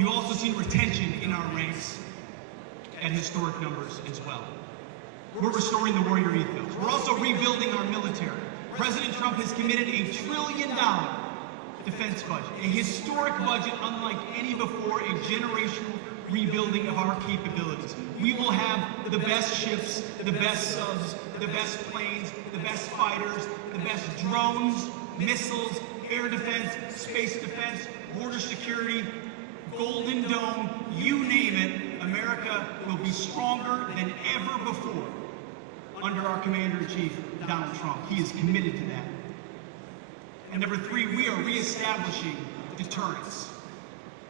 you also see retention in our ranks at historic numbers as well. We're restoring the warrior ethos. We're also rebuilding our military. President Trump has committed $1 trillion defense budget, a historic budget unlike any before, a generational rebuilding of our capabilities. We will have the best ships, the best subs, the best planes, the best fighters, the best drones, missiles, air defense, space defense, border security, Golden Dome, you name it. America will be stronger than ever before under our Commander-in-Chief, Donald Trump. He is committed to that. And number three, we are reestablishing deterrence.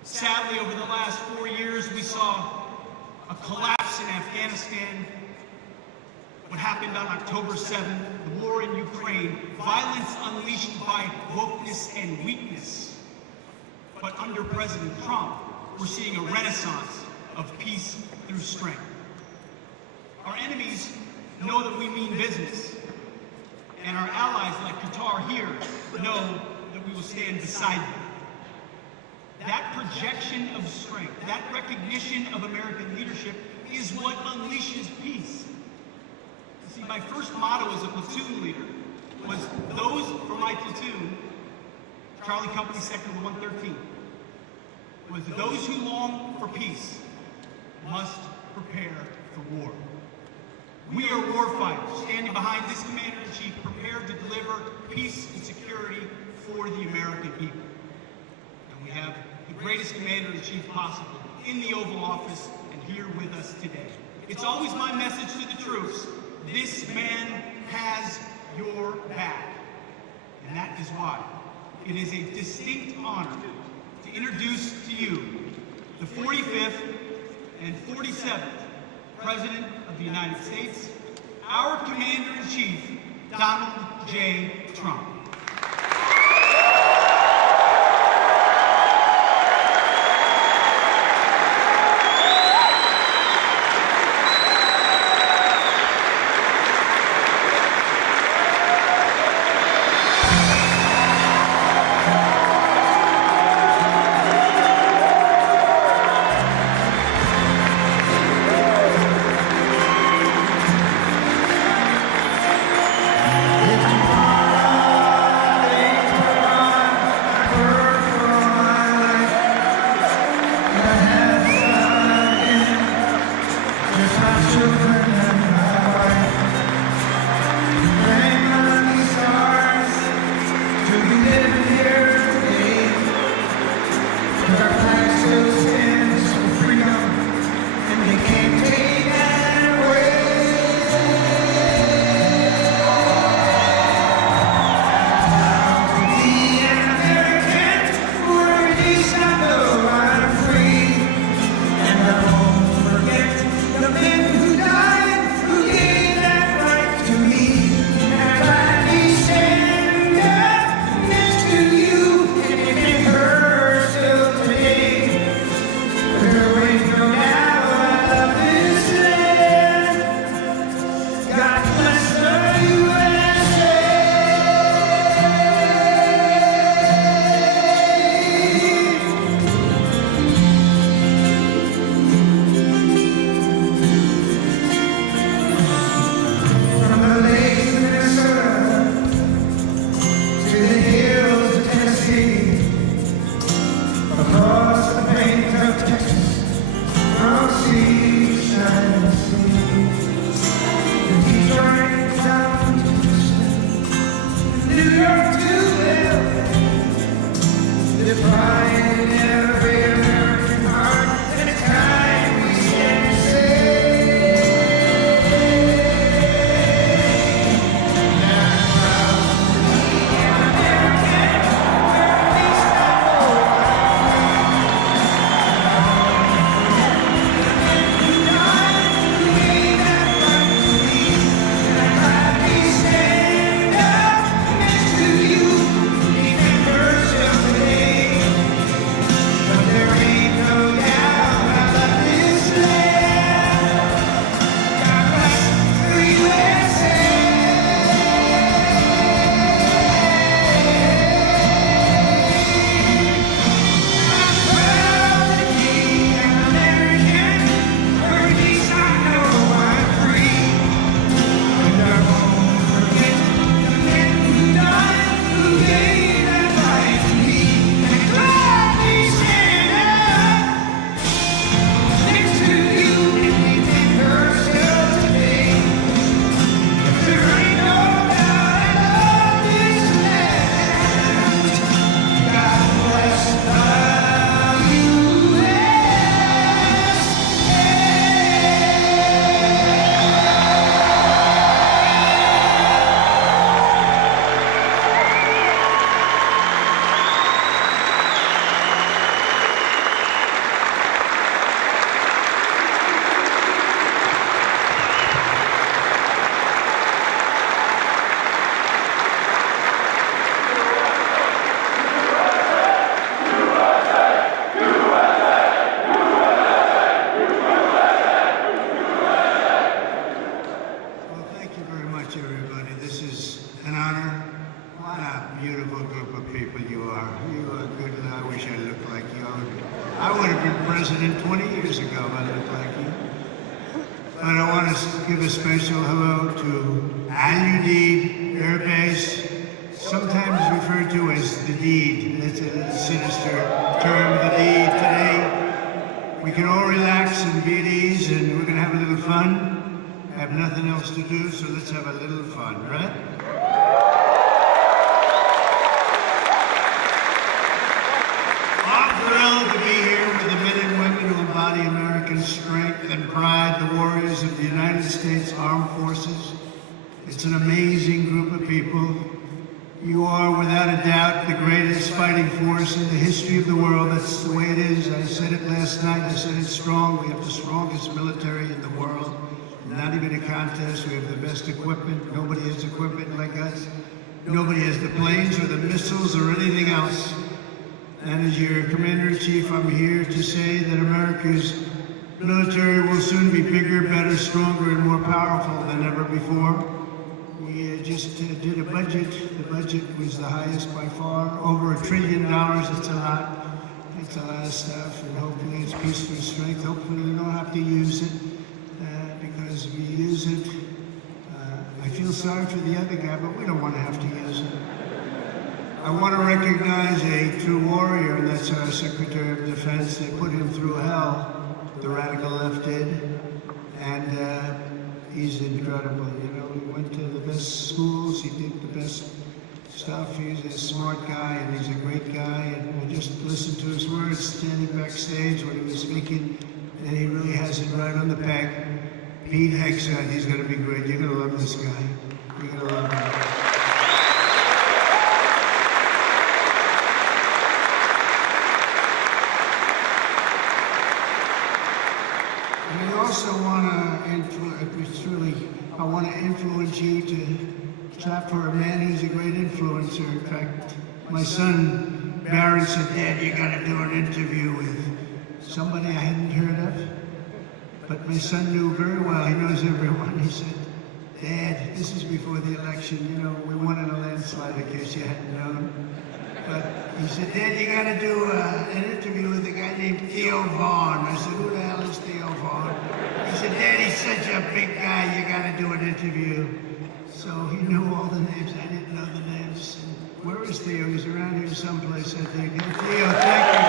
Sadly, over the last 4 years, we saw a collapse in Afghanistan, what happened on October 7th, the war in Ukraine, violence unleashed by wokeness and weakness. But under President Trump, we're seeing a renaissance of peace through strength. Our enemies know that we mean business, and our allies like Qatar here know that we will stand beside them. That projection of strength, that recognition of American leadership is what unleashes peace. You see, my first motto as a platoon leader was those for my platoon, Charlie Company Sector 113, was those who long for peace must prepare for war. We are warfighters, standing behind this Commander-in-Chief, prepared to deliver peace and security for the American people. And we have the greatest Commander-in-Chief possible in the Oval Office and here with us today. It's always my message to the troops, this man has your back. And that is why it is a distinct honor to introduce to you the 45th and 47th President of the United States, our Commander-in-Chief, Donald J. Trump. Today. would have been president 20 years ago if I looked like you. But I want to give a special hello to Udeid Air Base, sometimes referred to as the deed. That's a sinister term, the deed. Today, we can all relax and be at ease, and we're going to have a little fun. I have nothing else to do, so let's have a little fun, right? I'm thrilled to be here with the men and women who embody American strength and pride, the warriors of the United States Armed Forces. It's an amazing group of people. You are, without a doubt, the greatest fighting force in the history of the world. That's the way it is. I said it last night. I said it's strong. We have the strongest military in the world. Not even a contest. We have the best equipment. Nobody has equipment like us. Nobody has the planes or the missiles or anything else. And as your Commander-in-Chief, I'm here to say that America's military will soon be bigger, better, stronger, and more powerful than ever before. We just did a budget. The budget was the highest by far, over $1 trillion. It's a lot. It's a lot of stuff, and hopefully it's peace through strength. Hopefully we don't have to use it, because if we use it, I feel sorry for the other guy, but we don't want to have to use it. I want to recognize a true warrior, and that's our Secretary of Defense. They put him through hell, the radical left did, and he's incredible. You know, he went to the best schools, he did the best stuff. He's a smart guy, and he's a great guy, and we just listened to his words standing backstage when he was speaking, and he really has it right on the peg. Pete Hexon, he's going to be great. You're going to love this guy. You're going to love him. And I also want to influence you to clap for a man who's a great influencer. In fact, my son Barron said, "Dad, you got to do an interview with somebody I hadn't heard of." But my son knew very well. He knows everyone. He said, "Dad, this is before the election. You know, we won in a landslide, in case you hadn't known." But he said, "Dad, you got to do an interview with a guy named Theo Vaughn." I said, "Who the hell is Theo Vaughn?" He said, "Dad, he's such a big guy. You got to do an interview." So he knew all the names. I didn't know the names. And where is Theo? He's around here someplace, I think. Hey, Theo, thank you.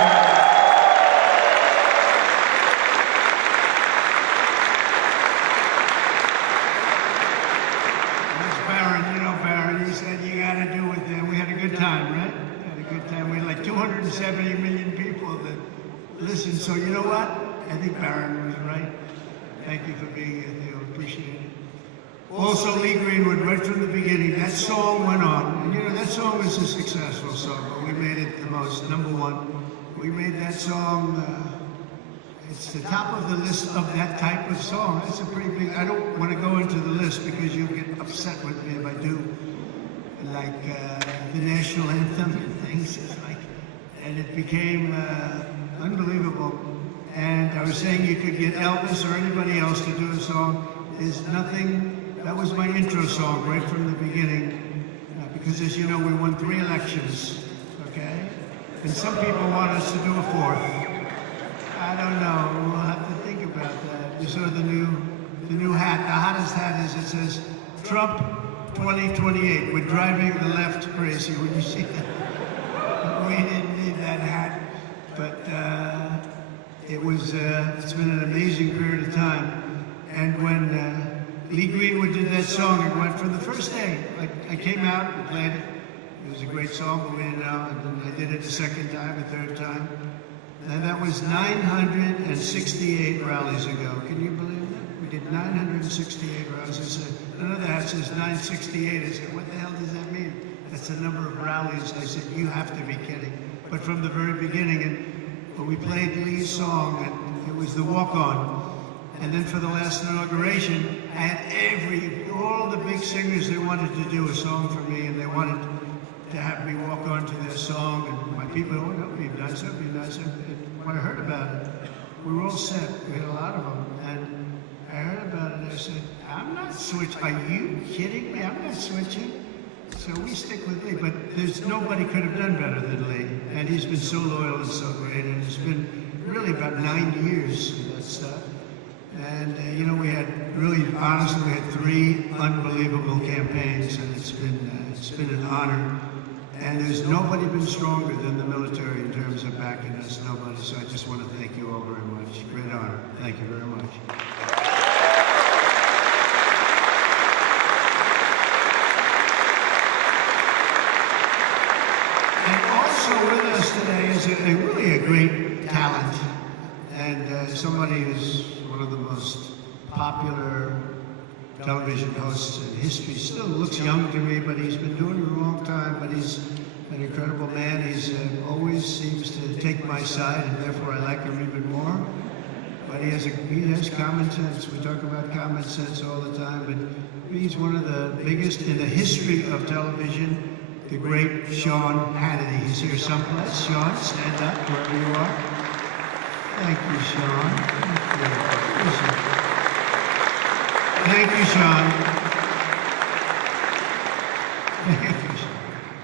That's Barron. You know Barron. He said, "You got to do it then." We had a good time, right? Good time. We had like 270 million people that listened. So you know what? I think Barron was right. Thank you for being here, Theo. Appreciate it. Also, Lee Greenwood, right from the beginning, that song went on. And you know, that song was a successful song, but we made it the most, #1. We made that song, it's the top of the list of that type of song. That's a pretty big, I don't want to go into the list because you'll get upset with me if I do. Like the national anthem and things, and it became unbelievable. And I was saying you could get Elvis or anybody else to do a song. There's nothing. That was my intro song right from the beginning, because as you know, we won 3 elections, okay? And some people want us to do a 4th. I don't know. We'll have to think about that. You saw the new hat. The hottest hat is, it says Trump 2028. We're driving the left crazy. When you see that, we didn't need that hat, but it's been an amazing period of time. And when Lee Greenwood did that song, it went from the first day. I came out and played it. It was a great song, but we didn't know. And then I did it the second time, a third time. And that was 968 rallies ago. Can you believe that? We did 968 rallies. I said, another hat says 968. I said, what the hell does that mean? That's the number of rallies. I said, you have to be kidding. But from the very beginning, and we played Lee's song, and it was the walk-on. And then for the last inauguration, I had all the big singers, they wanted to do a song for me, and they wanted to have me walk on to their song. And my people, oh, that would be nice, that would be nice. And when I heard about it, we were all set. We had a lot of them. And I heard about it, and I said, I'm not switching. Are you kidding me? I'm not switching. So we stick with Lee, but nobody could have done better than Lee. And he's been so loyal and so great, and it's been really about 9 years of that stuff. And, you know, we had really, honestly, we had 3 unbelievable campaigns, and it's been an honor. And there's nobody been stronger than the military in terms of backing us, nobody. So I just want to thank you all very much. Great honor. Thank you very much. And also with us today is really a great talent, and somebody who's one of the most popular television hosts in history. Still looks young to me, but he's been doing it a long time, but he's an incredible man. He's always seems to take my side, and therefore I like him even more. But he has common sense. We talk about common sense all the time, but he's one of the biggest in the history of television, the great Sean Hannity. He's here someplace. Sean, stand up wherever you are. Thank you, Sean. Thank you, Sean. Thank you, Sean.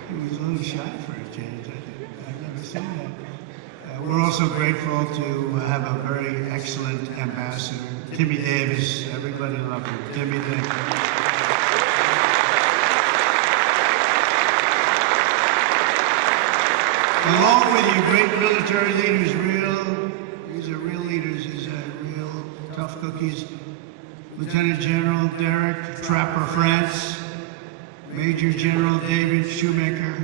He was a little shy for a change, I think. I've never seen that. We're also grateful to have a very excellent ambassador, Timmy Davis. Everybody loved him. Timmy Davis. Along with you, great military leaders, these are real leaders, these are real tough cookies. Lieutenant General Derek Trapper France, Major General David Shoemaker,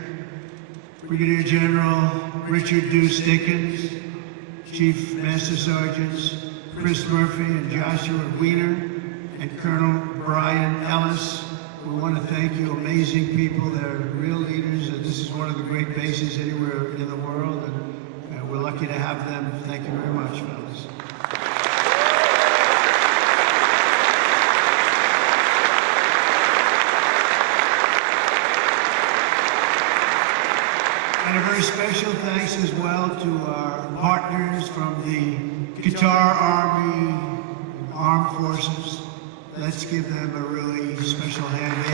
Brigadier General Richard Deuce Dickens, Chief Master Sergeants Chris Murphy and Joshua Wiener, and Colonel Brian Ellis. We want to thank you, amazing people. They're real leaders, and this is one of the great bases anywhere in the world, and we're lucky to have them. Thank you very much, fellas. And a very special thanks as well to our partners from the Qatar Army, Armed Forces. Let's give them a really special hand. They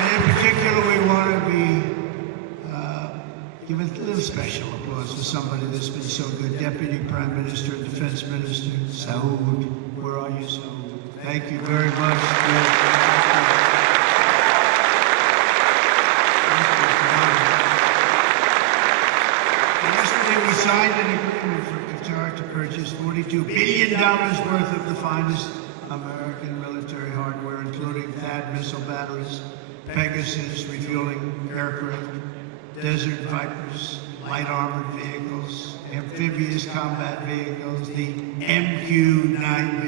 and in particular, we want to be give a little special applause to somebody that's been so good. Deputy Prime Minister and Defense Minister, Saud. Where are you, Saud? Thank you very much. Yesterday we signed an agreement for Qatar to purchase $42 billion worth of the finest American military hardware, including THAAD missile batteries, Pegasus refueling aircraft, Desert Vipers, light armored vehicles, amphibious combat vehicles, the MQ-9B,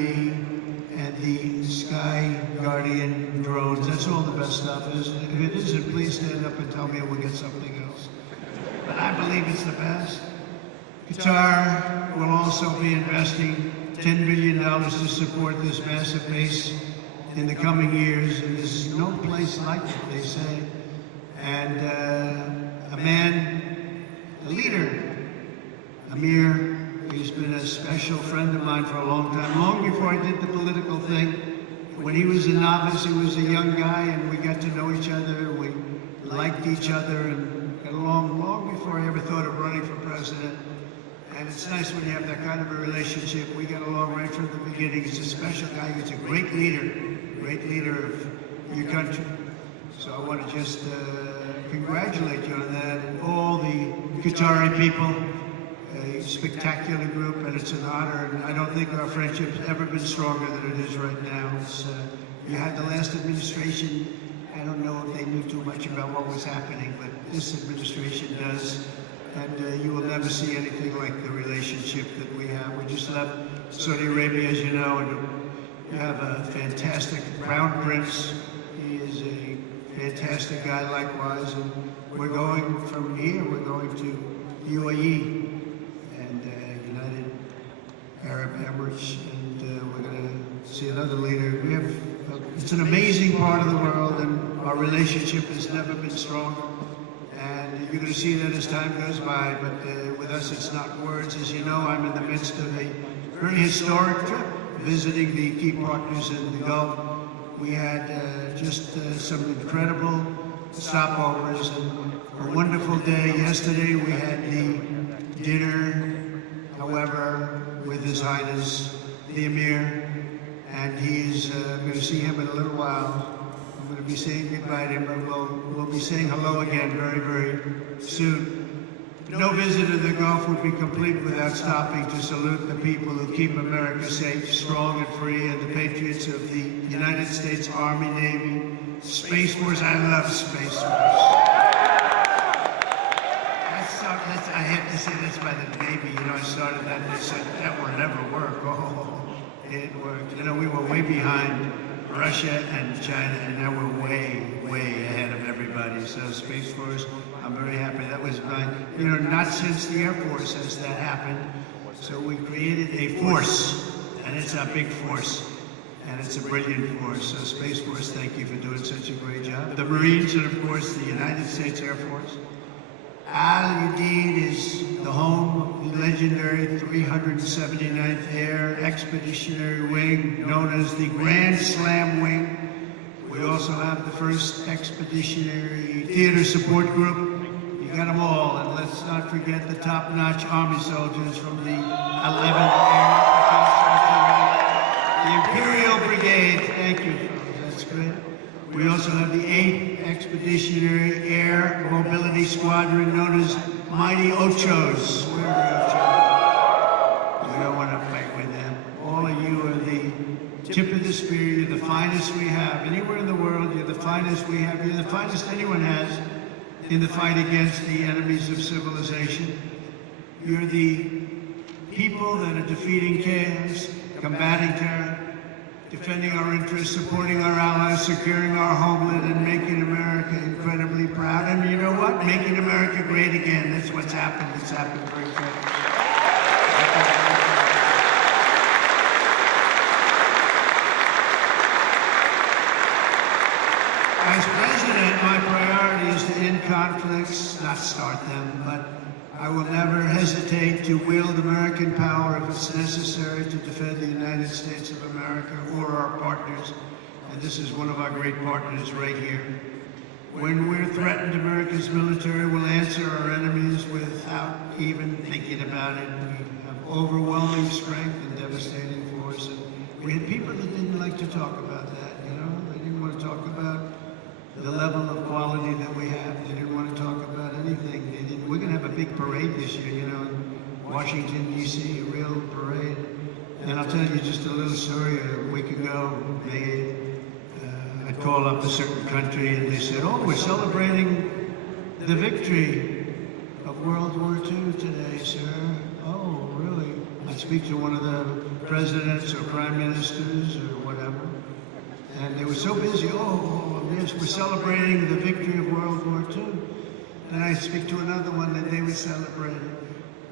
and the Sky Guardian drones. That's all the best stuff. If it isn't, please stand up and tell me, and we'll get something else. But I believe it's the best. Qatar will also be investing $10 billion to support this massive base in the coming years, and there's no place like it, they say. And a man, a leader, Amir, he's been a special friend of mine for a long time, long before I did the political thing. When he was a novice, he was a young guy, and we got to know each other, we liked each other, and got along long before I ever thought of running for president. And it's nice when you have that kind of a relationship. We got along right from the beginning. He's a special guy. He's a great leader of your country. So I want to just congratulate you on that, and all the Qatari people, a spectacular group, and it's an honor. And I don't think our friendship's ever been stronger than it is right now. You had the last administration. I don't know if they knew too much about what was happening, but this administration does. And you will never see anything like the relationship that we have. We just left Saudi Arabia, as you know, and you have a fantastic Crown Prince. He is a fantastic guy likewise. And we're going from here, we're going to UAE and United Arab Emirates, and we're going to see another leader. It's an amazing part of the world, and our relationship has never been stronger. And you're going to see that as time goes by, but with us it's not words. As you know, I'm in the midst of a very historic trip, visiting the key partners in the Gulf. We had just some incredible stopovers and a wonderful day. Yesterday we had the dinner, however, with His Highness the Emir, and he's going to see him in a little while. I'm going to be saying goodbye to him, but we'll be saying hello again very, very soon. No visit to the Gulf would be complete without stopping to salute the people who keep America safe, strong, and free, and the patriots of the United States Army, Navy, Space Force. I love Space Force. I have to say this by the Navy. You know, I started that and they said, that will never work. Oh, it worked. You know, we were way behind Russia and China, and now we're way, way ahead of everybody. So Space Force, I'm very happy. That was not since the Air Force has that happened. So we created a force, and it's a big force, and it's a brilliant force. So Space Force, thank you for doing such a great job. The Marines, and of course the United States Air Force. Udeid is the home of the legendary 379th Air Expeditionary Wing, known as the Grand Slam Wing. We also have the 1st Expeditionary Theater Support Group. You got them all, and let's not forget the top-notch Army soldiers from the 11th Air Defense, the Imperial Brigade. Thank you, that's great. We also have the 8th Expeditionary Air Mobility Squadron, known as Mighty Ochos. Where are the Ochos? We don't want to fight with them. All of you are the tip of the spear. You're the finest we have. Anywhere in the world, you're the finest we have. You're the finest anyone has in the fight against the enemies of civilization. You're the people that are defeating chaos, combating terror, defending our interests, supporting our allies, securing our homeland, and making America incredibly proud. And you know what? Making America great again. That's what's happened. It's happened very quickly. As president, my priority is to end conflicts, not start them, but I will never hesitate to wield American power if it's necessary to defend the United States of America or our partners. And this is one of our great partners right here. When we're threatened, America's military will answer our enemies without even thinking about it. We have overwhelming strength and devastating force. And we had people that didn't like to talk about that, you know? They didn't want to talk about the level of quality that we have. They didn't want to talk about anything. We're going to have a big parade this year, you know, in Washington, D.C., a real parade. And I'll tell you just a little story. A week ago, I called up a certain country and they said, oh, we're celebrating the victory of World War II today, sir. Oh, really? I'd speak to one of the presidents or prime ministers or whatever. And they were so busy, yes, we're celebrating the victory of World War II. And I speak to another one that they were celebrating.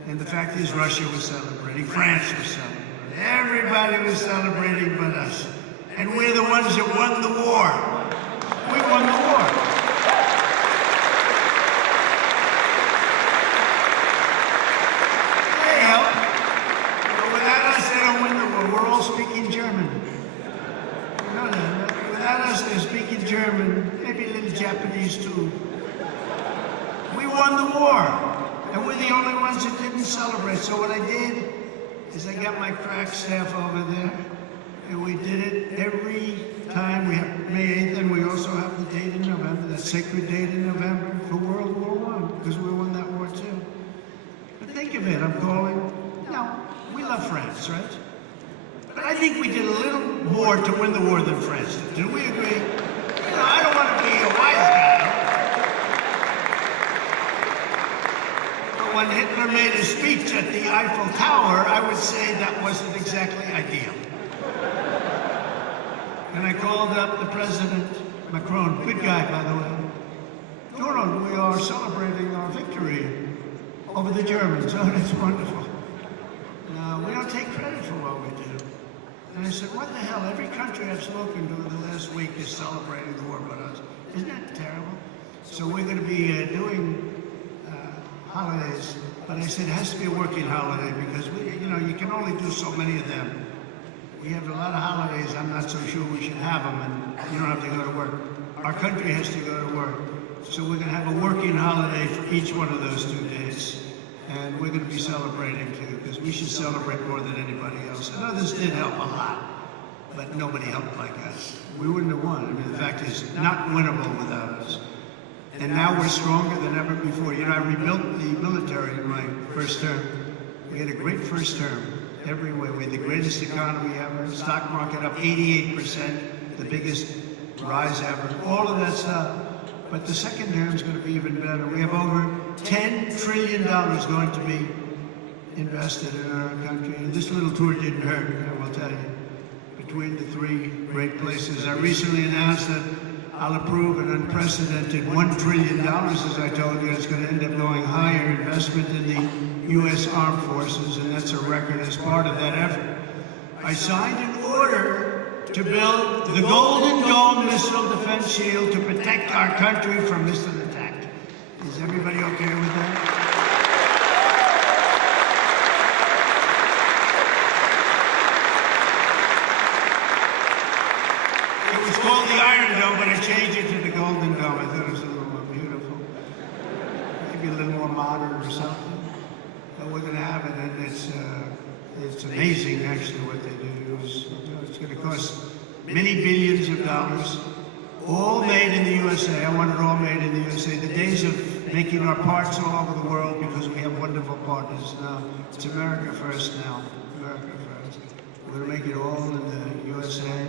And the fact is, Russia was celebrating, France was celebrating. Everybody was celebrating but us. And we're the ones that won the war. We won the war. They help. But without us, they don't win the war. We're all speaking German. You know that, right? Without us, they're speaking German, maybe a little Japanese too. We won the war, and we're the only ones that didn't celebrate. So what I did is I got my crack staff over there, and we did it every time. We have May 8th, and we also have the date in November, that sacred date in November for World War I, because we won that war too. But think of it, I'm calling, we love France, right? But I think we did a little more to win the war than France did. Do we agree? You know, I don't want to be a wise guy. When Hitler made his speech at the Eiffel Tower, I would say that wasn't exactly ideal. And I called up the President, Macron, good guy, by the way. Donald, we are celebrating our victory over the Germans. Oh, that's wonderful. We don't take credit for what we do. And I said, what the hell? Every country I've spoken to in the last week is celebrating the war but us. Isn't that terrible? So we're going to be doing holidays, but I said it has to be a working holiday because you can only do so many of them We have a lot of holidays. I'm not so sure we should have them, and you don't have to go to work. Our country has to go to work. So we're going to have a working holiday for each one of those 2 days. And we're going to be celebrating too, because we should celebrate more than anybody else. And others did help a lot, but nobody helped like us. We wouldn't have won. I mean, the fact is, not winnable without us. And now we're stronger than ever before. You know, I rebuilt the military in my first term. We had a great first term everywhere. We had the greatest economy ever. Stock market up 88%, the biggest rise ever. All of that stuff. But the second term is going to be even better. We have over $10 trillion going to be invested in our country. And this little tour didn't hurt, I will tell you. Between the 3 great places, I recently announced that I'll approve an unprecedented $1 trillion, as I told you. It's going to end up going higher investment in the U.S. Armed Forces, and that's a record as part of that effort. I signed an order to build the Golden Dome missile defense shield to protect our country from missile attack. Is everybody okay with that? It was called the Iron Dome, but I changed it to the Golden Dome. I thought it was a little more beautiful. Maybe a little more modern or something. But we're going to have it, and it's amazing, actually, what they do. It's going to cost many billions of dollars, all made in the USA. I want it all made in the USA. The days of making our parts all over the world because we have wonderful partners now. It's America first now. America first. We're going to make it all in the USA.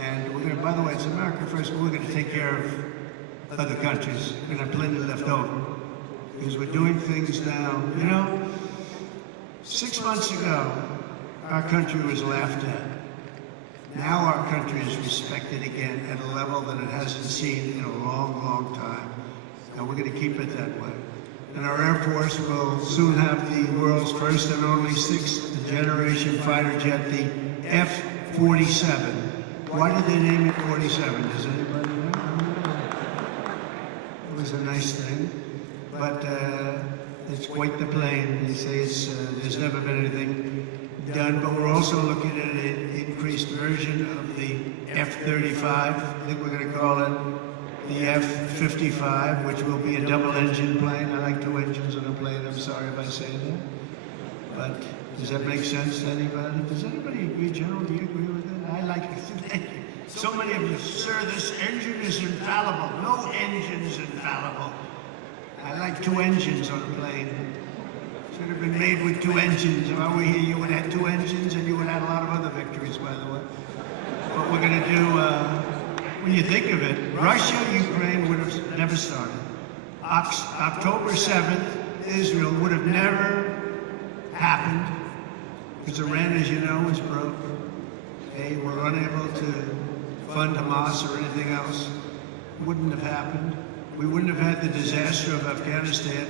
And we're going to, by the way, it's America first, but we're going to take care of other countries. We're going to have plenty left over. Because we're doing things now. You know, 6 months ago, our country was laughed at. Now our country is respected again at a level that it hasn't seen in a long, long time. And we're going to keep it that way. And our Air Force will soon have the world's first and only 6th generation fighter jet, the F-47. Why did they name it 47? Does anybody know? It was a nice thing. But it's quite the plane. They say there's never been anything done, but we're also looking at an increased version of the F-35. I think we're going to call it the F-55, which will be a double-engine plane. I like 2 engines on a plane. I'm sorry if I say that. But does that make sense to anybody? Does anybody agree, General? Do you agree with that? I like it. Thank you. So many of you, sir, this engine is infallible. No engine's infallible. I like 2 engines on a plane. Should have been made with 2 engines. If I were here, you would have 2 engines, and you would have a lot of other victories, by the way. What we're going to do, when you think of it, Russia, Ukraine would have never started. October 7th, Israel would have never happened, because Iran, as you know, is broke. They were unable to fund Hamas or anything else. It wouldn't have happened. We wouldn't have had the disaster of Afghanistan,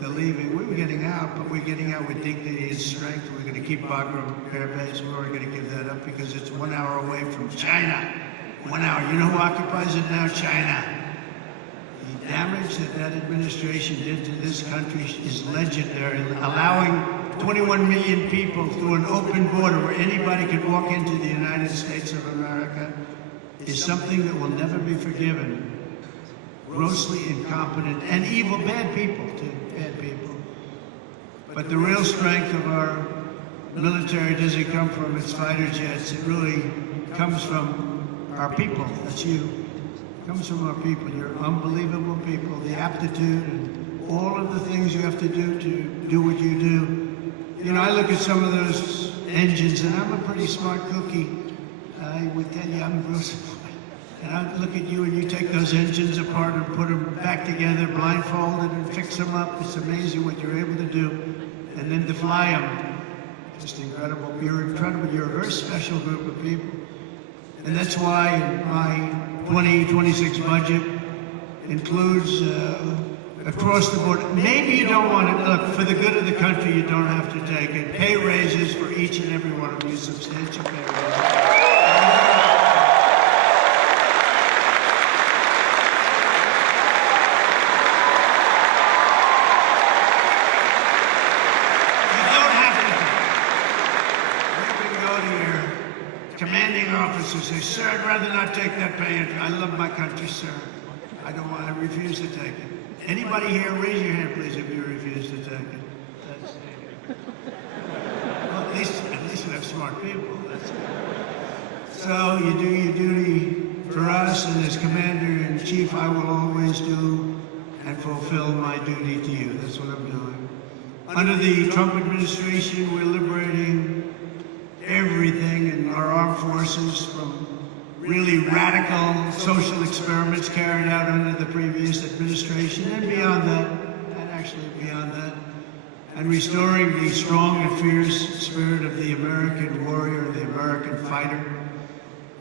the leaving. We were getting out, but we're getting out with dignity and strength. We're going to keep Valor Air Base. We're going to give that up because it's 1 hour away from China. 1 hour. You know who occupies it now? China. The damage that administration did to this country is legendary. Allowing 21 million people through an open border where anybody can walk into the United States of America is something that will never be forgiven. Grossly incompetent and evil, bad people too, bad people. But the real strength of our military doesn't come from its fighter jets. It really comes from our people. That's you. It comes from our people. You're unbelievable people. The aptitude and all of the things you have to do what you do. You know, I look at some of those engines, and I'm a pretty smart cookie. I would tell you I'm real smart. And I look at you and you take those engines apart and put them back together, blindfolded, and fix them up. It's amazing what you're able to do. And then to fly them, just incredible. You're incredible. You're a very special group of people. And that's why my 2026 budget includes across the board. Maybe you don't want to, look, for the good of the country, you don't have to take it. Pay raises for each and every one of you, substantial pay raises. officer say, "Sir, I'd rather not take that pay. I love my country, sir. I don't want. I refuse to take it." Anybody here, raise your hand, please, if you refuse to take it. Well, at least we have smart people. So you do your duty for us, and as Commander-in-Chief, I will always do and fulfill my duty to you. That's what I'm doing. Under the Trump administration, we're liberating everything in our armed forces from really radical social experiments carried out under the previous administration and beyond that, and actually beyond that, and restoring the strong and fierce spirit of the American warrior, the American fighter.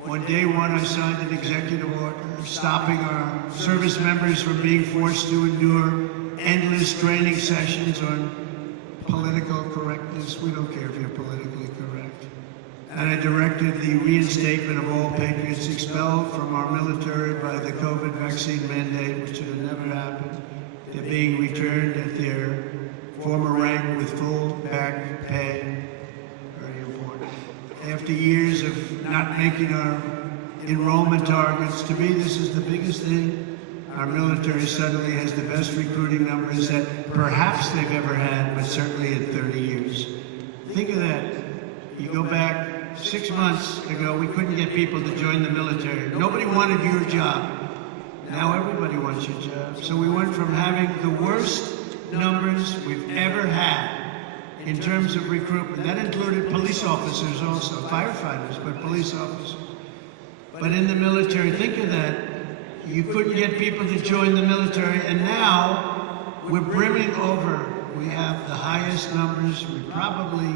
On day one, I signed an executive order stopping our service members from being forced to endure endless training sessions on political correctness. We don't care if you're politically correct. And I directed the reinstatement of all patriots expelled from our military by the COVID vaccine mandate, which should have never happened. They're being returned at their former rank with full back pay. Very important. After years of not making our enrollment targets, to me this is the biggest thing. Our military suddenly has the best recruiting numbers that perhaps they've ever had, but certainly in 30 years. Think of that. You go back 6 months ago, we couldn't get people to join the military. Nobody wanted your job. Now everybody wants your job. So we went from having the worst numbers we've ever had in terms of recruitment. That included police officers also, firefighters, but police officers. But in the military, think of that. You couldn't get people to join the military, and now we're brimming over. We have the highest numbers we probably,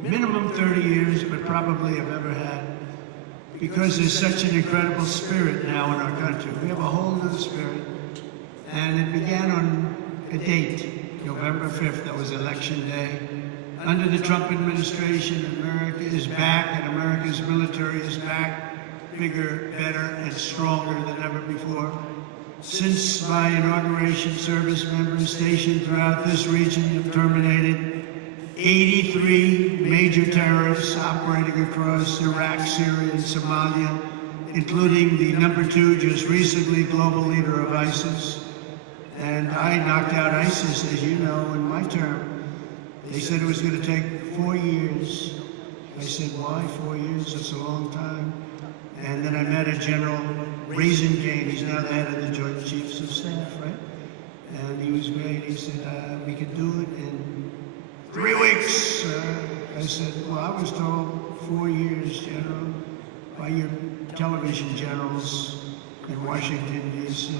minimum 30 years, but probably have ever had, because there's such an incredible spirit now in our country. We have a whole new spirit, and it began on a date, November 5th, that was election day. Under the Trump administration, America is back, and America's military is back, bigger, better, and stronger than ever before. Since my inauguration, service members stationed throughout this region have terminated 83 major terrorists operating across Iraq, Syria, and Somalia, including the #2, just recently, global leader of ISIS. And I knocked out ISIS, as you know, in my term. They said it was going to take 4 years. I said, why 4 years? It's a long time. And then I met a General Raisingane. He's now the head of the Joint Chiefs of Staff, right? And he was great. He said, we could do it in 3 weeks. I said, well, I was told 4 years, General, by your television generals in Washington, D.C.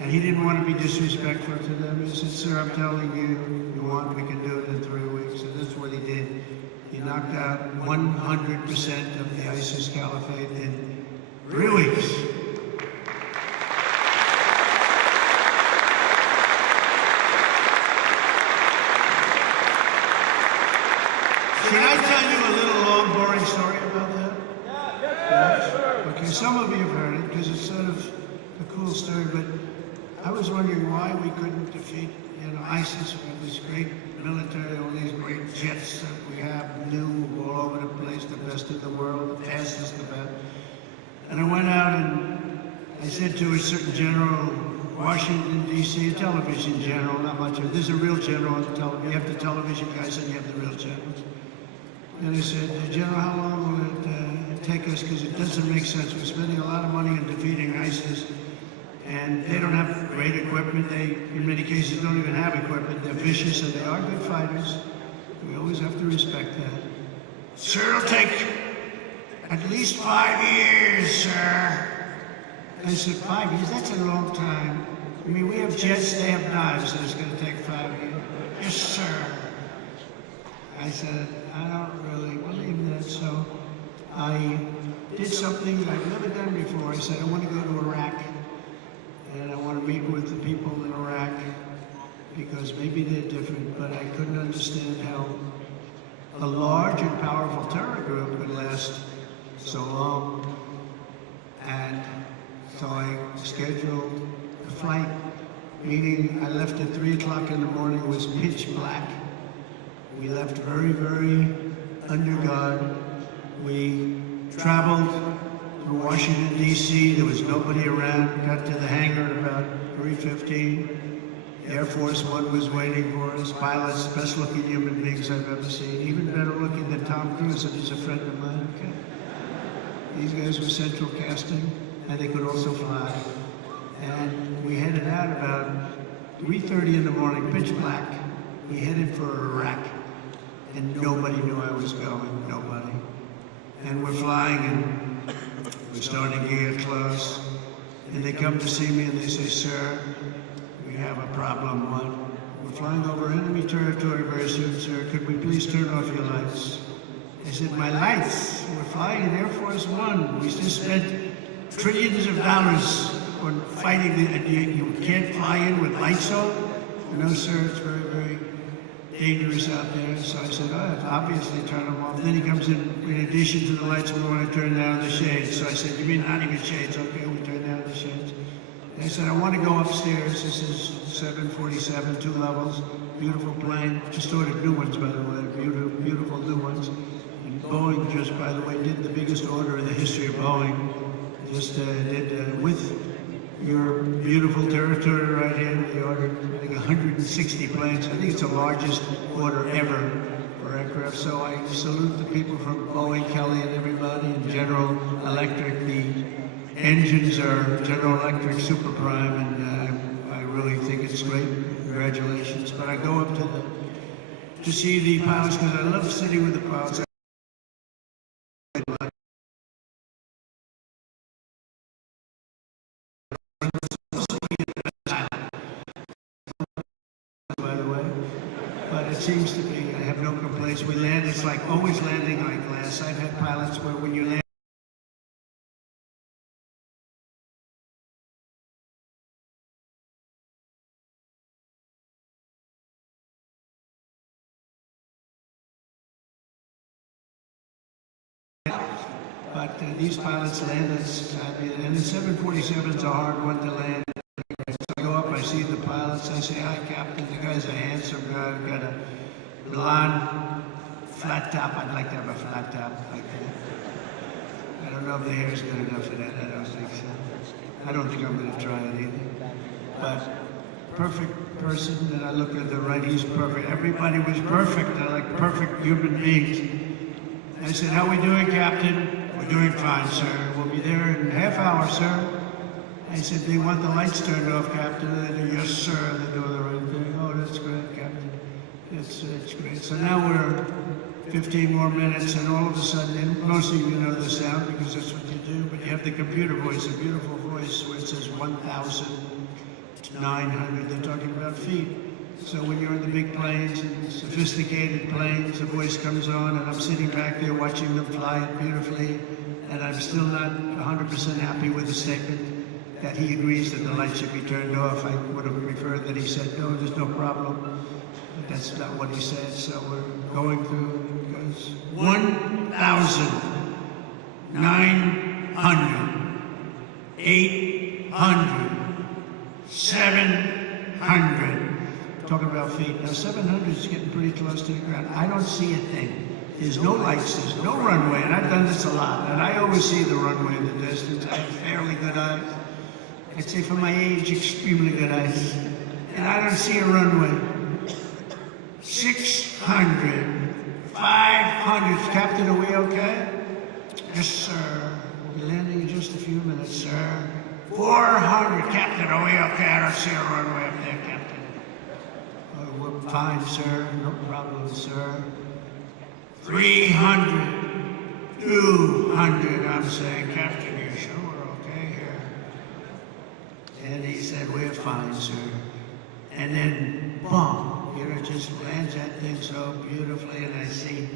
And he didn't want to be disrespectful to them. He said, sir, I'm telling you, you want, we can do it in 3 weeks. And that's what he did. He knocked out 100% of the ISIS caliphate in 3 weeks. Should I tell you a little long, boring story about that? Yeah. Okay, some of you have heard it because it's sort of a cool story, but I was wondering why we couldn't defeat, ISIS. We have this great military, all these great jets that we have, new all over the place, the best in the world, the fastest, the best. And I went out and I said to a certain general, Washington, D.C., a television general, not much of it. There's a real general on the television. You have the television guys and you have the real generals. And I said, General, how long will it take us? Because it doesn't make sense. We're spending a lot of money on defeating ISIS. And they don't have great equipment. They, in many cases, don't even have equipment. They're vicious and they are good fighters. We always have to respect that. Sir, it'll take at least 5 years, sir. I said, 5 years? That's a long time. I mean, we have jets, they have knives, and it's going to take 5 years. Yes, sir. I said, I don't really believe that, so I did something that I've never done before. I said, I want to go to Iraq. And I want to meet with the people in Iraq because maybe they're different, but I couldn't understand how a large and powerful terror group could last so long. And so I scheduled a flight, meaning I left at 3 o'clock in the morning. It was pitch black. We left very, very under guard. We traveled through Washington, D.C. There was nobody around. Got to the hangar at about 3:15. Air Force One was waiting for us. Pilots, best looking human beings I've ever seen. Even better looking than Tom Cruise, and he's a friend of mine. Okay. These guys were central casting, and they could also fly. And we headed out about 3:30 in the morning, pitch black. We headed for Iraq, and nobody knew I was going, nobody. And we're flying, and we're starting to get close. And they come to see me, and they say, "Sir, we have a problem. One, we're flying over enemy territory very soon, sir. Could we please turn off your lights?" I said, "My lights? We're flying in Air Force One. We just spent trillions of dollars on fighting, and you can't fly in with lights on?" "No, sir, it's very, very dangerous out there." So I said, "Oh, obviously turn them off." Then he comes in addition to the lights, we want to turn down the shades. So I said, "You mean not even shades?" "Okay, we turn down the shades." I said, "I want to go upstairs." This is 747, 2 levels, beautiful plane. Just ordered new ones, by the way, beautiful new ones. And Boeing just, by the way, did the biggest order in the history of Boeing. Just did with your beautiful territory right here. They ordered, I think, 160 planes. I think it's the largest order ever for aircraft. So I salute the people from Boeing, Kelly, and everybody, and General Electric. The engines are General Electric Super Prime, and I really think it's great. Congratulations. But I go up to see the pilots because I love sitting with the pilots. By the way, but it seems to be, I have no complaints. We land, it's like always landing on glass. I've had pilots where when you land, but these pilots land, and the 747's a hard one to land. So I go up, I see the pilots, I say, "Hi, Captain." The guy's a handsome guy, got a blonde flat top. I'd like to have a flat top like that. I don't know if the hair's good enough for that. I don't think so. I don't think I'm going to try it either. But perfect person, and I look at the right, he's perfect. Everybody was perfect. I like perfect human beings. I said, "How we doing, Captain?" "We're doing fine, sir. We'll be there in a half hour, sir." I said, "They want the lights turned off, Captain." And they do, "Yes, sir." They're doing the right thing. "Oh, that's great, Captain. It's great." So now we're 15 more minutes, and all of a sudden, and most of you know the sound because that's what you do, but you have the computer voice, a beautiful voice where it says 1,900. They're talking about feet. So when you're in the big planes and sophisticated planes, the voice comes on, and I'm sitting back there watching them fly it beautifully, and I'm still not 100% happy with the statement that he agrees that the lights should be turned off. I would have preferred that he said, "No, there's no problem." But that's not what he said, so we're going through, it goes 1,900, 800, 700. Talking about feet. Now 700 is getting pretty close to the ground. I don't see a thing. There's no lights, there's no runway, and I've done this a lot, and I always see the runway in the distance. I have fairly good eyes. I'd say for my age, extremely good eyes. And I don't see a runway. 600, 500. Captain, are we okay? "Yes, sir. We'll be landing in just a few minutes, sir." 400. "Captain, are we okay? I don't see a runway up there, Captain." "We're fine, sir. No problem, sir." 300, 200. I'm saying, "Captain, you sure we're okay here?" And he said, "We're fine, sir." And then, boom, it just lands that thing so beautifully, and I see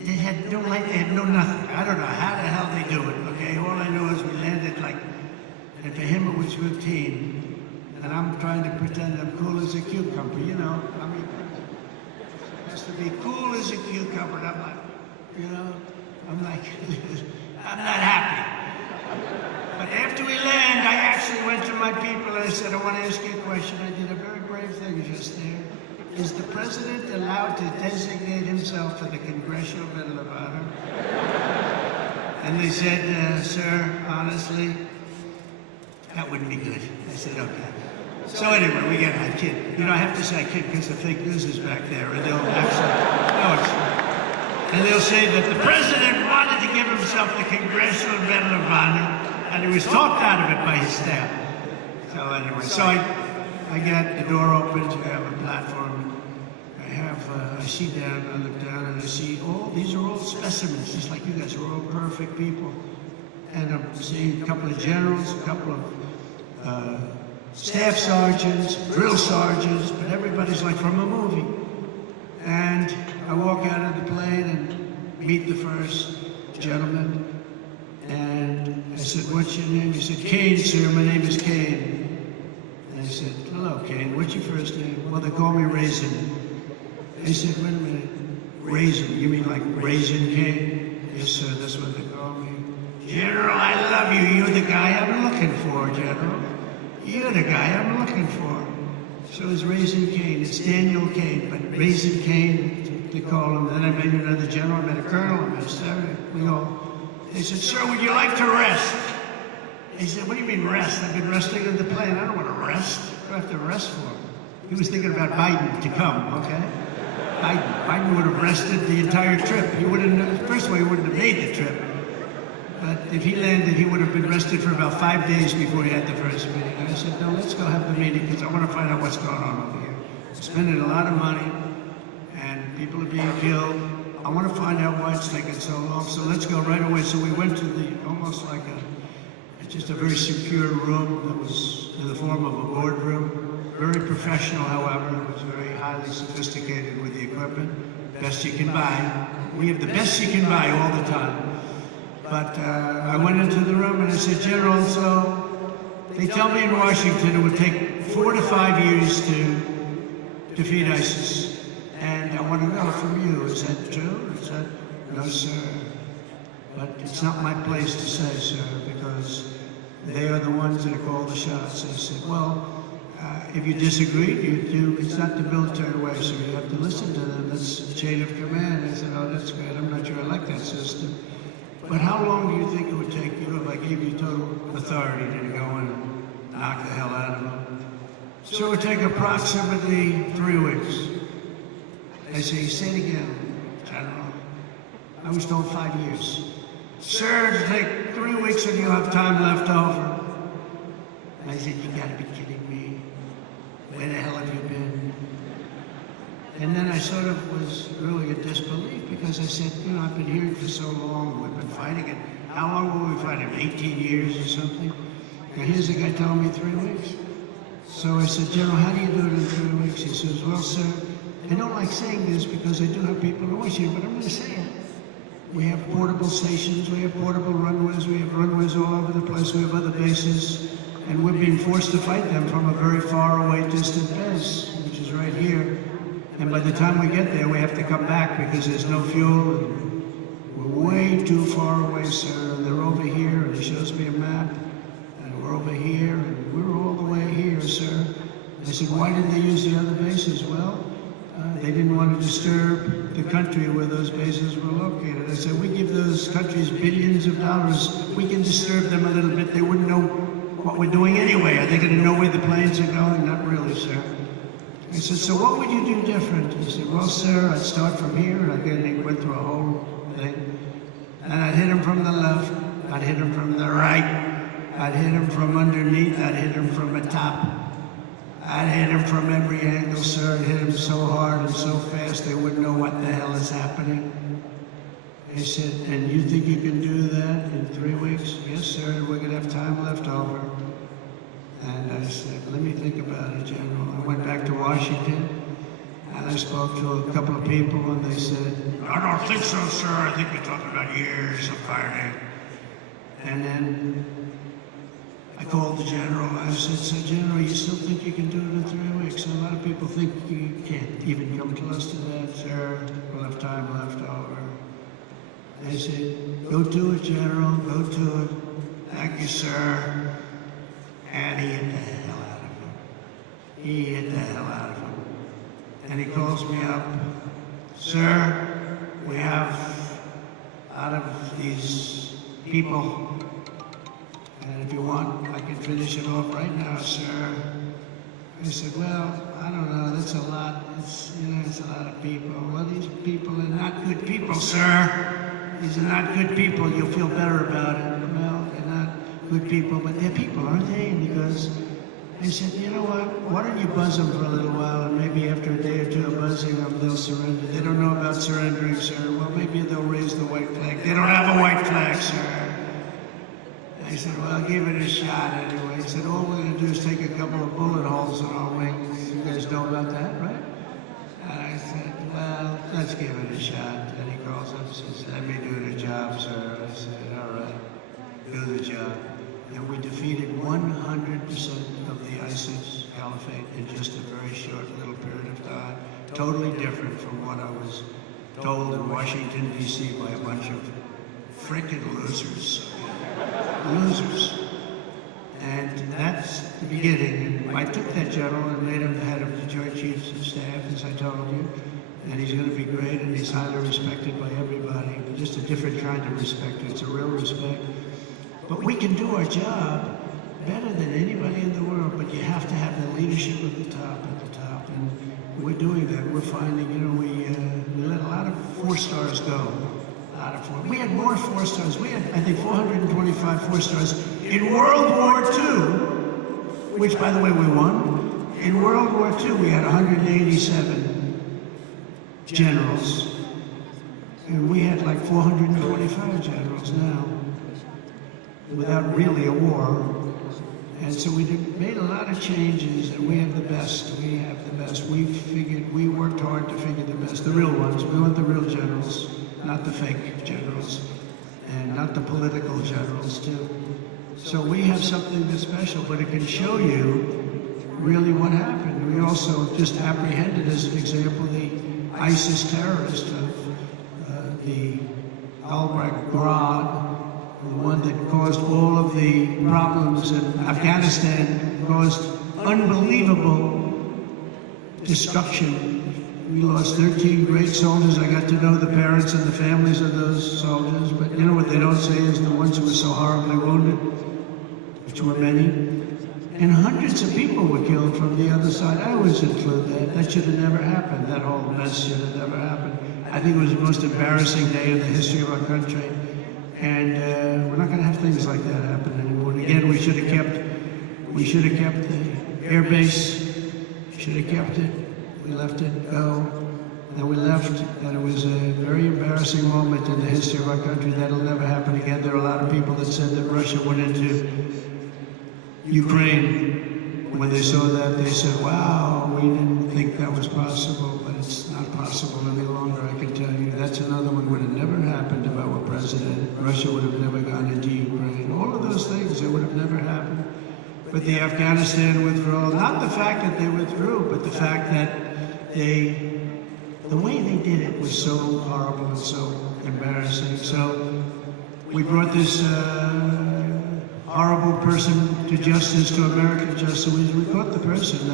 they had no light, they had no nothing. I don't know how the hell they do it, okay? All I know is we landed like, and for him it was routine. And I'm trying to pretend I'm cool as a cucumber, you know. I mean, it has to be cool as a cucumber. And I'm like, you know, I'm like, I'm not happy. But after we land, I actually went to my people and I said, "I want to ask you a question." I did a very brave thing just there. Is the president allowed to designate himself for the Congressional Medal of Honor? And they said, sir, honestly, that wouldn't be good. I said, okay. So anyway, we get that kid. You know, I have to say kid because the fake news is back there, and they'll and they'll say that the president wanted to give himself the Congressional Medal of Honor, and he was talked out of it by his staff. So anyway, so I get the door opens, I have a platform, I see down, I look down, and I see these are all specimens, just like you guys are all perfect people. And I'm seeing a couple of generals, a couple of staff sergeants, drill sergeants, but everybody's like from a movie. And I walk out of the plane and meet the first gentleman. And I said, what's your name? He said, Kane, sir, my name is Kane. And I said, hello, Kane, what's your first name? Well, they call me Raisin. I said, wait a minute, Raisin, you mean like Raisin Kane? Yes, sir, that's what they call me. General, I love you. You're the guy I'm looking for, General. You're the guy I'm looking for. So it's Raisin Kane. It's Daniel Kane, but Raisin Kane, they call him. Then I met another general, I met a colonel, I met a sergeant. They said, sir, would you like to rest? He said, what do you mean rest? I've been resting in the plane. I don't want to rest. What do I have to rest for? He was thinking about Biden to come, okay? Biden would have rested the entire trip. He wouldn't, first of all, he wouldn't have made the trip. But if he landed, he would have been rested for about 5 days before he had the first meeting. And I said, no, let's go have the meeting because I want to find out what's going on over here. We're spending a lot of money and people are being killed. I want to find out why it's taking so long. So let's go right away. So we went to almost like just a very secure room that was in the form of a boardroom. Very professional, however. It was very highly sophisticated with the equipment. Best you can buy. We have the best you can buy all the time. But I went into the room and I said, General, so they tell me in Washington it would take 4 to 5 years to defeat ISIS. And I want to know from you, is that true? Is that, no, sir. But it's not my place to say, sir, because they are the ones that call the shots. They said, well, if you disagree, it's not the military way, sir. You have to listen to them. That's the chain of command. I said, oh, that's great. I'm not sure I like that system. But how long do you think it would take you if I gave you total authority to go and knock the hell out of them? So it would take approximately 3 weeks. I say it again, General. I was told 5 years. Sir, it'll take 3 weeks and you'll have time left over. I said, you gotta be kidding me. Where the hell have you been? And then I sort of was really in disbelief because I said, you know, I've been here for so long, we've been fighting it. How long were we fighting? 18 years or something? And here's the guy telling me 3 weeks. So I said, General, how do you do it in 3 weeks? He says, well, sir, I don't like saying this because I do have people in Washington, but I'm going to say it. We have portable stations, we have portable runways, we have runways all over the place, we have other bases, and we're being forced to fight them from a very far away distant base, which is right here. And by the time we get there, we have to come back because there's no fuel. We're way too far away, sir. And they're over here, and he shows me a map. And we're over here, and we're all the way here, sir. I said, why didn't they use the other bases? Well, they didn't want to disturb the country where those bases were located. I said, we give those countries billions of dollars. We can disturb them a little bit. They wouldn't know what we're doing anyway. Are they going to know where the planes are going? Not really, sir. I said, so what would you do different? He said, well, sir, I'd start from here, and he went through a whole thing. And I'd hit him from the left, I'd hit him from the right, I'd hit him from underneath, I'd hit him from the top. I'd hit him from every angle, sir. I'd hit him so hard and so fast they wouldn't know what the hell is happening. He said, and you think you can do that in 3 weeks? Yes, sir, we're going to have time left over. And I said, let me think about it, General. I went back to Washington, and I spoke to a couple of people, and they said, I don't think so, sir. I think we're talking about years of fighting. And then I called the General. I said, so, General, you still think you can do it in 3 weeks? And a lot of people think you can't even come close to that, sir. We'll have time left over. They said, go do it, General. Go do it. Thank you, sir. And he hit the hell out of him. He hit the hell out of him. And he calls me up. Sir, we have, out of these people. And if you want, I can finish it off right now, sir. I said, well, I don't know, that's a lot. It's a lot of people. Well, these people are not good people, sir. These are not good people. You'll feel better about it. Well, they're not good people, but they're people, aren't they? And he goes, I said, you know what? Why don't you buzz them for a little while, and maybe after a day or two of buzzing them, they'll surrender. They don't know about surrendering, sir. Well, maybe they'll raise the white flag. They don't have a white flag, sir. I said, well, I'll give it a shot anyway. He said, all we're going to do is take a couple of bullet holes in our wings. You guys know about that, right? And I said, well, let's give it a shot. And he calls up and says, let me do the job, sir. I said, all right, do the job. And we defeated 100% of the ISIS caliphate in just a very short little period of time. Totally different from what I was told in Washington, D.C. by a bunch of frickin' losers. Losers. And that's the beginning. And I took that general and made him the head of the Joint Chiefs of Staff, as I told you. And he's going to be great, and he's highly respected by everybody. Just a different kind of respect. It's a real respect. But we can do our job better than anybody in the world, but you have to have the leadership at the top, And we're doing that. We're finding, we let a lot of 4 stars go. We had more 4 stars. We had, I think, 425 4 stars in World War II, which, by the way, we won. In World War II, we had 187 generals. And we had like 425 generals now, without really a war. And so we made a lot of changes, and we have the best. We have the best. We worked hard to figure the best, the real ones. We want the real generals. Not the fake generals, and not the political generals, too. So we have something that's special, but it can show you really what happened. We also just apprehended, as an example, the ISIS terrorist of the al-Baghdad, the one that caused all of the problems in Afghanistan, caused unbelievable destruction. We lost 13 great soldiers. I got to know the parents and the families of those soldiers, but you know what they don't say is the ones who were so horribly wounded, which were many. And hundreds of people were killed from the other side. I always include that. That should have never happened. That whole mess should have never happened. I think it was the most embarrassing day in the history of our country. And we're not going to have things like that happen anymore. And again, we should have kept the air base. Should have kept it. We let it go, and we left, and it was a very embarrassing moment in the history of our country. That'll never happen again. There are a lot of people that said that Russia went into Ukraine. When they saw that, they said, wow, we didn't think that was possible, but it's not possible any longer, I can tell you. That's another one would have never happened if I were president. Russia would have never gone into Ukraine. All of those things, they would have never happened. But the Afghanistan withdrawal, not the fact that they withdrew, but the fact that the way they did it was so horrible and so embarrassing. So we brought this horrible person to justice, to American justice. We caught the person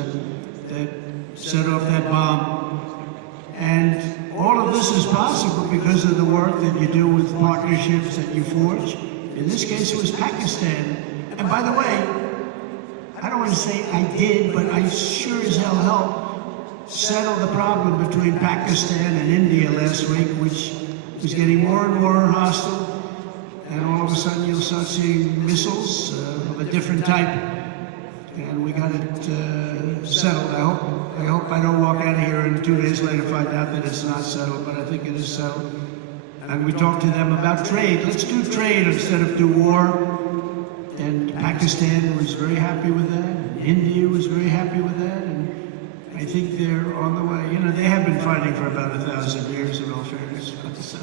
that set off that bomb. And all of this is possible because of the work that you do with partnerships that you forge. In this case, it was Pakistan. And by the way, I don't want to say I did, but I sure as hell helped settle the problem between Pakistan and India last week, which was getting more and more hostile. And all of a sudden you'll start seeing missiles of a different type. And we got it settled. I hope I don't walk out of here and 2 days later find out that it's not settled, but I think it is settled. And we talked to them about trade. Let's do trade instead of do war. And Pakistan was very happy with that. And India was very happy with that. And I think they're on the way. They have been fighting for about 1,000 years, in all fairness. So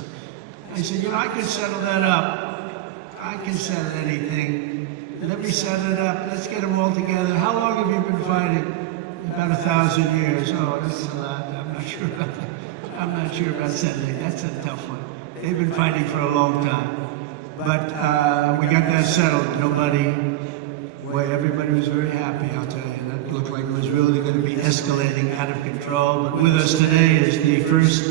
I said, I could settle that up. I can settle anything. Let me set it up. Let's get them all together. How long have you been fighting? About 1,000 years. Oh, that's a lot. I'm not sure about that. I'm not sure about settling. That's a tough one. They've been fighting for a long time. But we got that settled. Everybody was very happy, I'll tell you. That looked like it was really going to be escalating out of control. But with us today is the first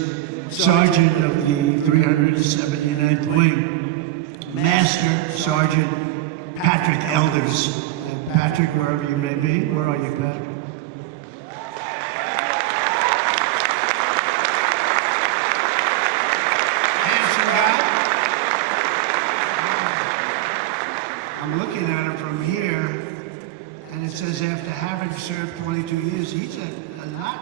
sergeant of the 379th Wing, Master Sergeant Patrick Elders. And Patrick, wherever you may be, where are you, Patrick? Handsome guy. I'm looking at him from here, and it says after having served 22 years, he's a lot.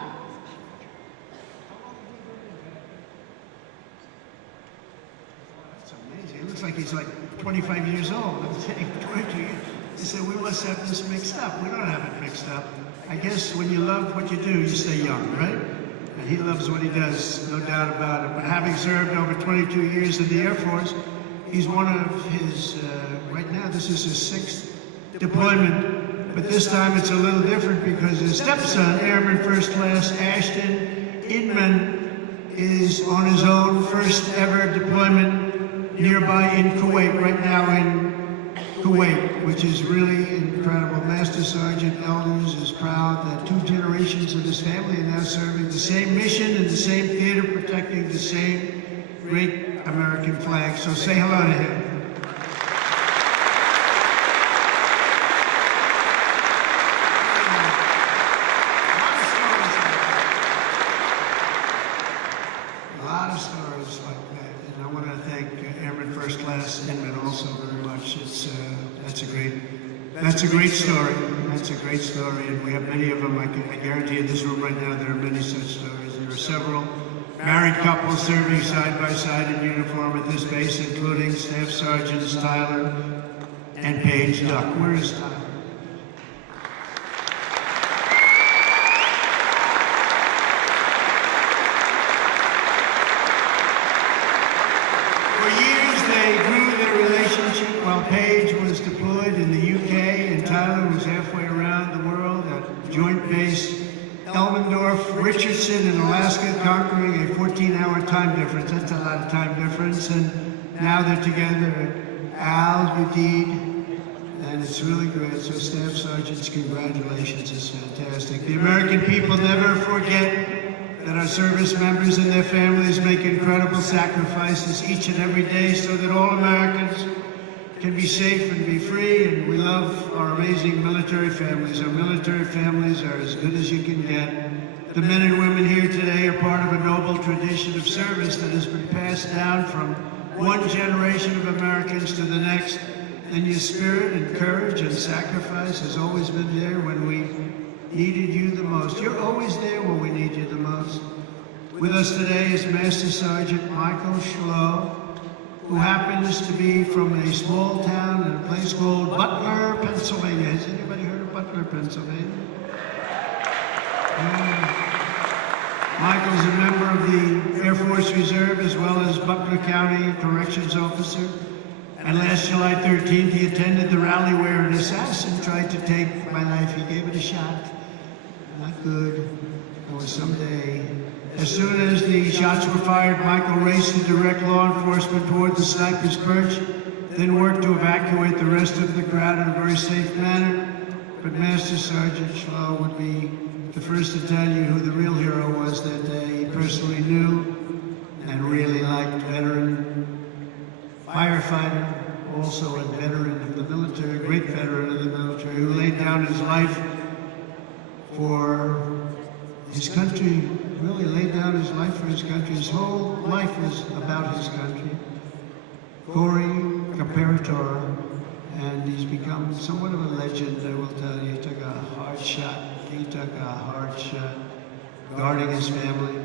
That's amazing. It looks like he's like 25 years old. I'm saying 22 years. He said, we must have this mixed up. We don't have it mixed up. I guess when you love what you do, you stay young, right? And he loves what he does, no doubt about it. But having served over 22 years in the Air Force, he's one of his, right now, this is his 6th deployment. But this time it's a little different because his stepson, Airman First Class Ashton Inman, is on his own first ever deployment nearby in Kuwait, right now in Kuwait, which is really incredible. Master Sergeant Elders is proud that 2 generations of his family are now serving the same mission in the same theater, protecting the same great American flag. So say hello to him. A lot of stories like that, and I want to thank Airman First Class Inman also very much. That's a great story. That's a great story, and we have many of them. I guarantee in this room right now there are many such stories. There are several married couples serving side by side in uniform at this base, including Staff Sergeants Tyler and Paige Duck. Where is Tyler? For years, they grew their relationship while Paige was deployed in the UK and Tyler was halfway around the world at Joint Base Elmendorf, Richardson in Alaska, conquering a 14-hour time difference. That's a lot of time difference. And now they're together at Udeid, and it's really great. So Staff Sergeants, congratulations. It's fantastic. The American people never forget that our service members and their families make incredible sacrifices each and every day so that all Americans can be safe and be free, and we love our amazing military families. Our military families are as good as you can get. The men and women here today are part of a noble tradition of service that has been passed down from one generation of Americans to the next, and your spirit and courage and sacrifice has always been there when we needed you the most. You're always there when we need you the most. With us today is Master Sergeant Michael Schlow, who happens to be from a small town in a place called Butler, Pennsylvania. Has anybody heard of Butler, Pennsylvania? Michael's a member of the Air Force Reserve as well as Butler County Corrections Officer. And last July 13th, he attended the rally where an assassin tried to take my life. He gave it a shot. Not good. Or someday. As soon as the shots were fired, Michael raced to direct law enforcement toward the sniper's perch, then worked to evacuate the rest of the crowd in a very safe manner. But Master Sergeant Schlow would be the first to tell you who the real hero was that day. He personally knew and really liked veteran firefighter, also a veteran of the military, great veteran of the military, who laid down his life for his country, really laid down his life for his country. His whole life was about his country. Corey Comparator, and he's become somewhat of a legend, I will tell you. He took a hard shot. He took a hard shot guarding his family.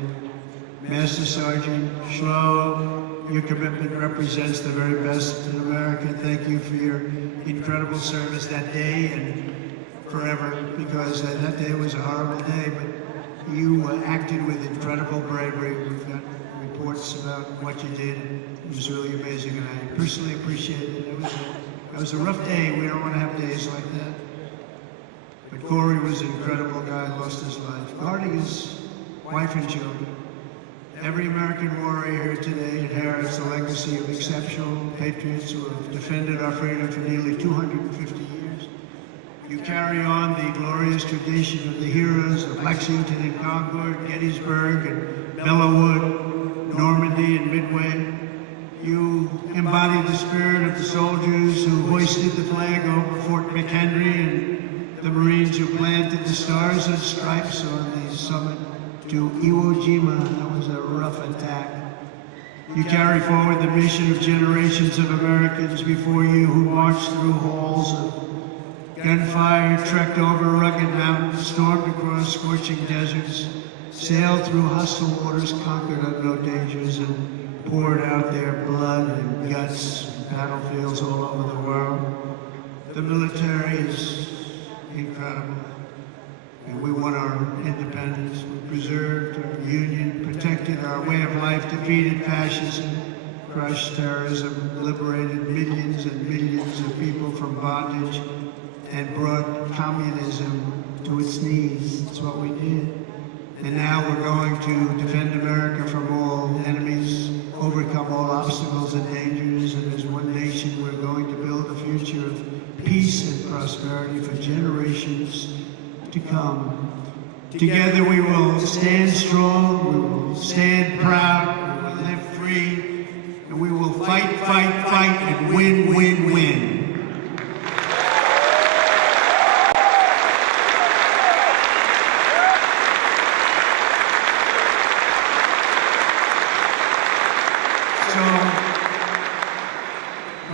Master Sergeant Schlow, your commitment represents the very best in America. Thank you for your incredible service that day and forever, because that day was a horrible day, but you acted with incredible bravery. We've got reports about what you did. It was really amazing, and I personally appreciate it. It was a rough day. We don't want to have days like that. But Corey was an incredible guy, lost his life, guarding his wife and children. Every American warrior here today inherits a legacy of exceptional patriots who have defended our freedom for nearly 250 years. You carry on the glorious tradition of the heroes of Lexington and Concord, Gettysburg and Belleau Wood, Normandy and Midway. You embody the spirit of the soldiers who hoisted the flag over Fort McHenry and the Marines who planted the stars and stripes on the summit to Iwo Jima. That was a rough attack. You carry forward the mission of generations of Americans before you who marched through halls of gunfire, trekked over rugged mountains, stormed across scorching deserts, sailed through hostile waters, conquered unknown dangers, and poured out their blood and guts in battlefields all over the world. The military is incredible. And we won our independence. We preserved our union, protected our way of life, defeated fascism, crushed terrorism, liberated millions and millions of people from bondage, and brought communism to its knees. That's what we did. And now we're going to defend America from all enemies, overcome all obstacles and dangers, and as one nation we're going to build a future of peace and prosperity for generations to come. Together we will stand strong, we will stand proud, we will live free, and we will fight, fight, fight, and win, win, win.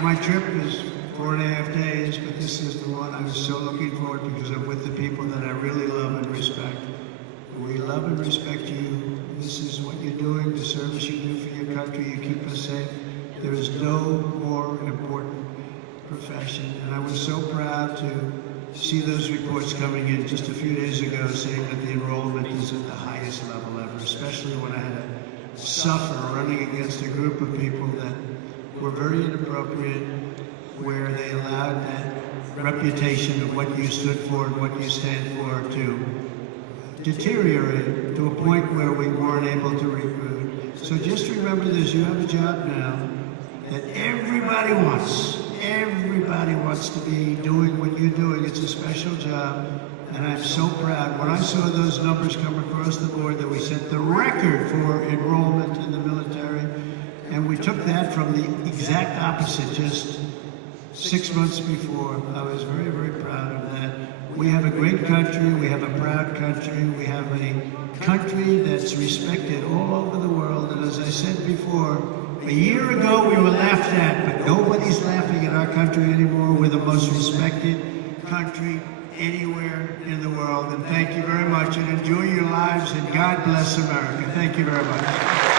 My trip is 4.5 days, but this is the one I was so looking forward to because I'm with the people that I really love and respect. We love and respect you. This is what you're doing, the service you do for your country. You keep us safe. There is no more important profession. And I was so proud to see those reports coming in just a few days ago saying that the enrollment is at the highest level ever, especially when I had to suffer running against a group of people that were very inappropriate, where they allowed that reputation of what you stood for and what you stand for to deteriorate to a point where we weren't able to recruit. So just remember this, you have a job now that everybody wants. Everybody wants to be doing what you're doing. It's a special job, and I'm so proud. When I saw those numbers come across the board that we set the record for enrollment in the military, and we took that from the exact opposite just 6 months before. I was very, very proud of that. We have a great country. We have a proud country. We have a country that's respected all over the world. And as I said before, a year ago we were laughed at, but nobody's laughing at our country anymore. We're the most respected country anywhere in the world. And thank you very much, and enjoy your lives, and God bless America. Thank you very much.